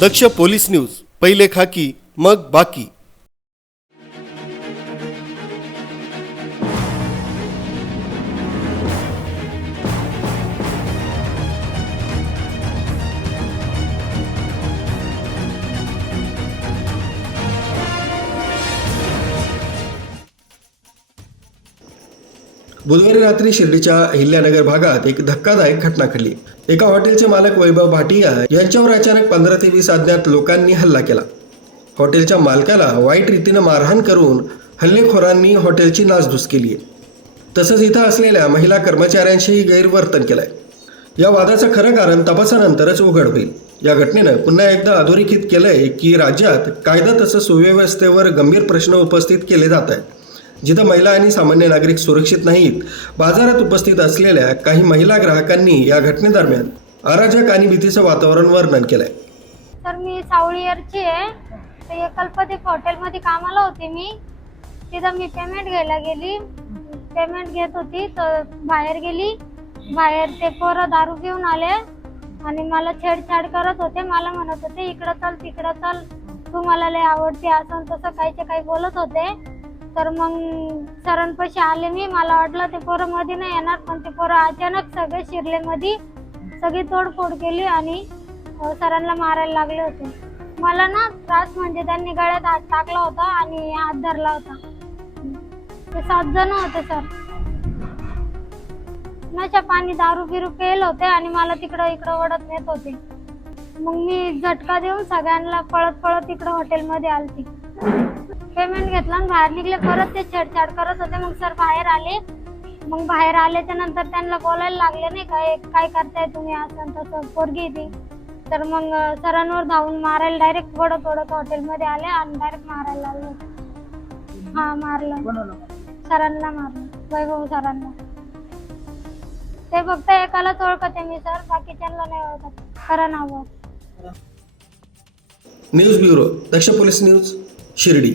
दक्ष police news पहिले खाकी मग बाकी. बुधवारी रात्री शिर्डीच्या अहिल्यानगर भागात एक धक्कादायक घटना घडली. एका हॉटेलचे मालक वैभव भाटिया यांच्यावर अचानक पंधरा ते वीस अज्ञात लोकांनी हल्ला केला. हॉटेलच्या मालकाला वाईट रीतीनं मारहाण करून हल्लेखोरांनी हॉटेलची नासधूस केली आहे. तसंच इथं असलेल्या महिला कर्मचाऱ्यांशीही गैरवर्तन केलंय. या वादाचं खरं कारण तपासानंतरच उघड होईल. या घटनेनं पुन्हा एकदा अधोरेखित केलंय की राज्यात कायदा तसंच सुव्यवस्थेवर गंभीर प्रश्न उपस्थित केले जात आहेत. जिथं महिला आणि सामान्य नागरिक सुरक्षित नाहीत बाजारात उपस्थित असलेल्या काही महिला ग्राहकांनी या घटनेदरम्यान अराजक आणि भीतीचं वातावरण वर्णन केलंय. तर मी सावळीयरची आहे. तर एकल्पदीप हॉटेलमध्ये कामाला होते मी. तिथं मी पेमेंट घ्यायला गेली. पेमेंट घेत होती तर बाहेर गेली. बाहेर ते पोरं दारू घेऊन आले. आणि मला छेडछाड करत होते. मला म्हणत होते इकडं चल तिकडं चल. तू मला लय आवडते असं तसं काहीचे काही बोलत होते. तर मग सरांपाशी आले मी. मला वाटलं ते पोरं मध्ये नाही येणार पण ते पोरं अचानक सगळे शिरले मध्ये सगळी तोडफोड केली आणि सरांना मारायला लागले होते. मला ना त्रास म्हणजे त्यांनी गळ्यात हात टाकला होता आणि हात धरला होता. ते सात जण होते सर. नशा पाणी दारू बिरू पेल होते आणि मला तिकडं इकडं ओढत नेत होते. मग मी झटका देऊन सगळ्यांना पळत पळत इकडं हॉटेलमध्ये आलती. पेमेंट घेतलं आणि बाहेर निघले. परत ते छेडछाड करत होते. मग सर बाहेर आले. मग बाहेर आल्याच्यानंतर त्यांना बोलायला लागले नाही काय काय करताय तुम्ही असं तसं? पोरगी ती. तर मग सरांवर धावून मारायला डायरेक्ट ओढत ओढत हॉटेलमध्ये आले आणि डायरेक्ट मारायला लागले. हा मारलं. सरांना मारलं. वैभव सरांना. ते फक्त एकालाच ओळखते मी सर बाकीच्यांना नाही ओळखत. खरं नाव news bureau Daksh police news Shirdi.